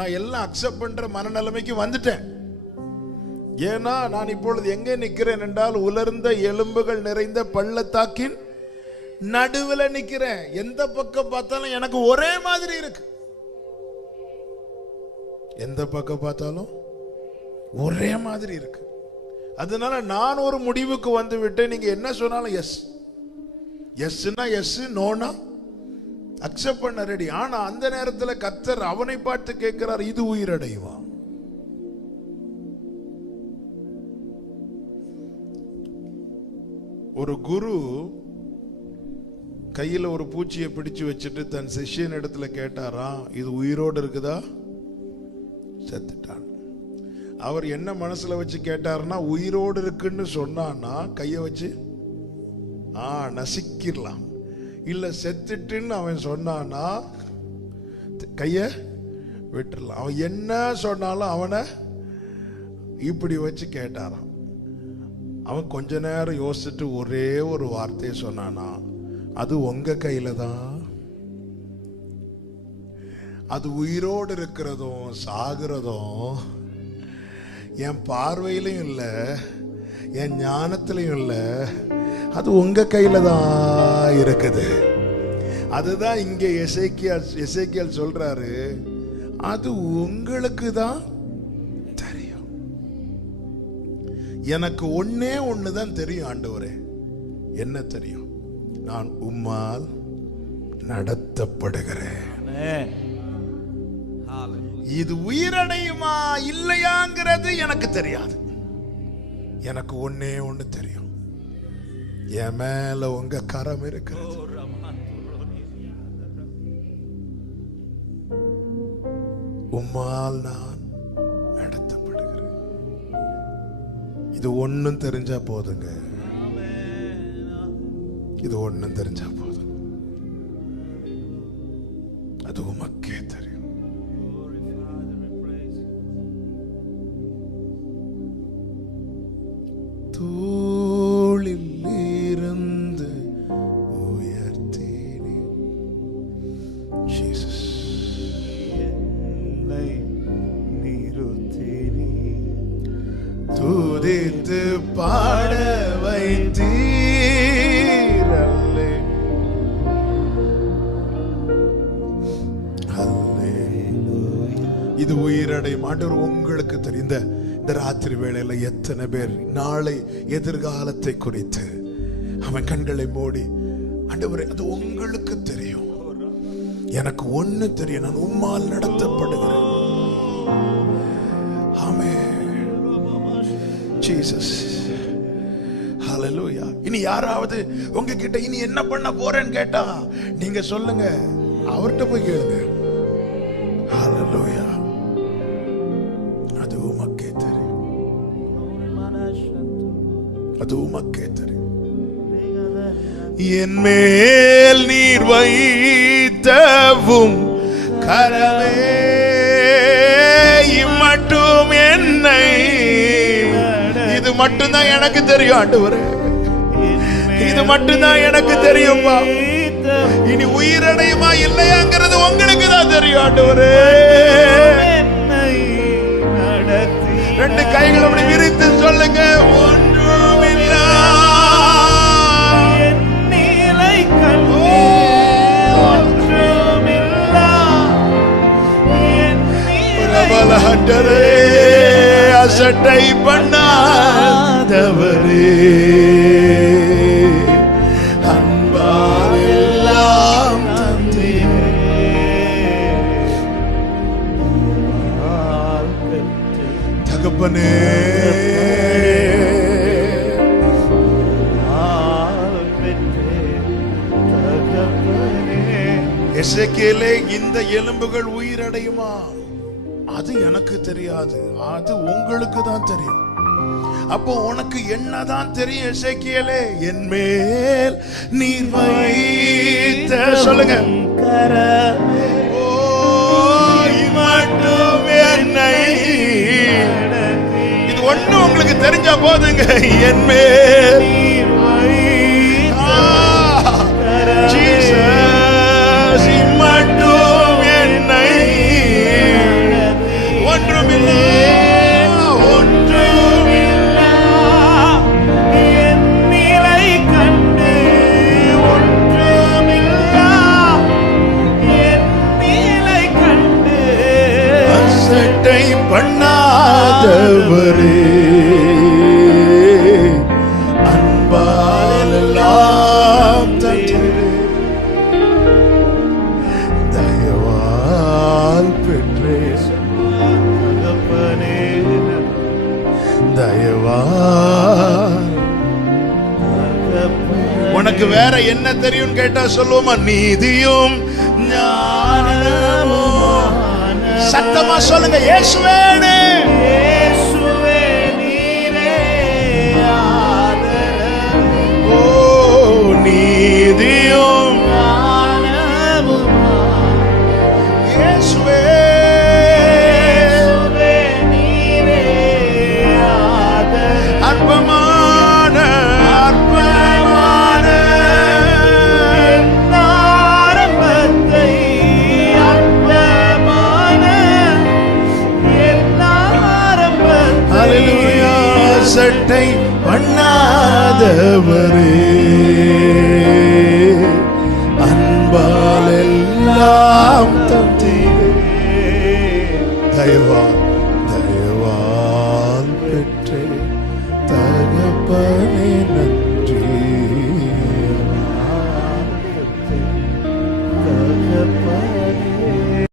நான் எல்லாம் அக்செப்ட் பண்ற மனநிலைமைக்கு வந்துட்டேன். ஏன்னா நான் இப்பொழுது எங்கே நிற்கிறேன் என்றால் உலர்ந்த எலும்புகள் நிறைந்த பள்ளத்தாக்கின் நடுவில் நிற்கிறேன். எந்த பக்கம் பார்த்தாலும் எனக்கு ஒரே மாதிரி இருக்கு. எந்த பக்கம் பார்த்தாலும் ஒரே மாதிரி இருக்கு. அதனால நான் ஒரு முடிவுக்கு வந்து விட்டேன். நீங்க என்ன சொன்னாலும் எஸ் எஸ்னா எஸ் நோனா அக்செப்ட் பண்ண ரெடி ஆனா அந்த நேரத்துல கத்தர் அவனை பார்த்து கேட்கிறார் இது உயிரடைவான் ஒரு குரு கையில ஒரு பூச்சியை பிடிச்சு வச்சுட்டு தன் சிஷ்யன் இடத்துல கேட்டாராம் இது உயிரோடு இருக்குதா? செத்துட்டான். அவர் என்ன மனசுல வச்சு கேட்டாருன்னா உயிரோடு இருக்குன்னு சொன்னான்னா கையை வச்சு ஆ நசிக்கிடலாம். இல்லை செத்துட்டுன்னு அவன் சொன்னானா? கையை விட்டுறலாம். அவன் என்ன சொன்னாலும் அவனை இப்படி வச்சு கேட்டாராம். அவன் கொஞ்ச நேரம் யோசிச்சுட்டு ஒரே ஒரு வார்த்தையை சொன்னானா? அது உங்க கையில தான். அது உயிரோடு இருக்கிறதும் சாகிறதும் என் பார்வையிலையும் இல்லை என் ஞானத்திலையும் இல்லை. அது உங்க கையில தான் இருக்குது. அதுதான் இங்க எசேக்கியால் எசேக்கியால் சொல்றாரு அது உங்களுக்கு தான் தெரியும். எனக்கு ஒன்னே ஒன்று தான் தெரியும் ஆண்டவரே. என்ன தெரியும்? நான் உம்மால் நடத்தப்படுகிறேன். இது உயிரடையுமா இல்லையாங்கிறது எனக்கு தெரியாது. எனக்கு ஒன்னே ஒண்ணு தெரியும். என் மேல உங்க கரம் இருக்கிறது. உம்மால் நான் நடத்தப்படுகிறேன். இது ஒண்ணும் தெரிஞ்சா போதுங்க. இது ஒண்ணும் தெரிஞ்சா போதும். அது உமக்கே தெரியும். தூ துதித்து பாட வைத்தீரல்லே. அல்லே இது உயிரடை மாண்டவர் உங்களுக்கு தெரிந்த இந்த ராத்திரி வேளையில எத்தனை பேர் நாளை எதிர்காலத்தை குறித்து அவன் கண்களை மூடி ஆண்டவரே அது உங்களுக்கு தெரியும். எனக்கு ஒண்ணு தெரியும் நான் உம்மால் நடத்தப்படுகிறேன். ஜீசஸ் ஹalleluya இனி யாராவது உங்ககிட்ட இனி என்ன பண்ண போறேன்னு கேட்டா நீங்க சொல்லுங்க. அவர்கிட்ட போய் கேளுங்க. ஹalleluya அது உமக்கே தெரியும். அது உமக்கே தெரியும். என் மேல் நீர் வைத்தவும் கரவே மட்டும் என்னை இது மட்டும்தான் எனக்கு தெரியும் ஆண்டவரே. இது மட்டும்தான் எனக்கு தெரியும்பா இனி உயிரடையுமா இல்லையாங்கிறது உங்களுக்கு தான் தெரியும் ஆண்டவரே. ரெண்டு கைகள் அப்படி விரித்து சொல்லுங்க. ஒன்றுமில்லா. என் நீலை கண்டே சட்டை பண்ணாதவரே. அன்பால் தகப்பனே. எசேக்கியேலே இந்த எலும்புகள் உயிரடையுமா? அது எனக்கு தெரியாது. அது உங்களுக்கு தான் தெரியும். அப்போ உனக்கு என்னதான் தெரியும் இசைக்கியலே என் மேல் நீர் வைத்த சொல்லுங்க. ஓ, இம்மட்டும் என்னை இது ஒண்ணு உங்களுக்கு தெரிஞ்சா போதுங்க. என் மேல் சட்டை பண்ணாதவரே. அன்பாலெல்லாம் தந்தீரே. தயவால் பெற்றே. தகப்பனே தயவால். தகப்பனே உனக்கு வேற என்ன தெரியும் கேட்டா சொல்லுவோமா? நீதியும் ஞானமும். சத்தமா சொல்லுங்க. இயேசுவேனே சட்டை பண்ணாதவரே. அன்பால் எல்லாம் தந்தீரே. தயவா தயவால் பெற்றே. தகப்பனே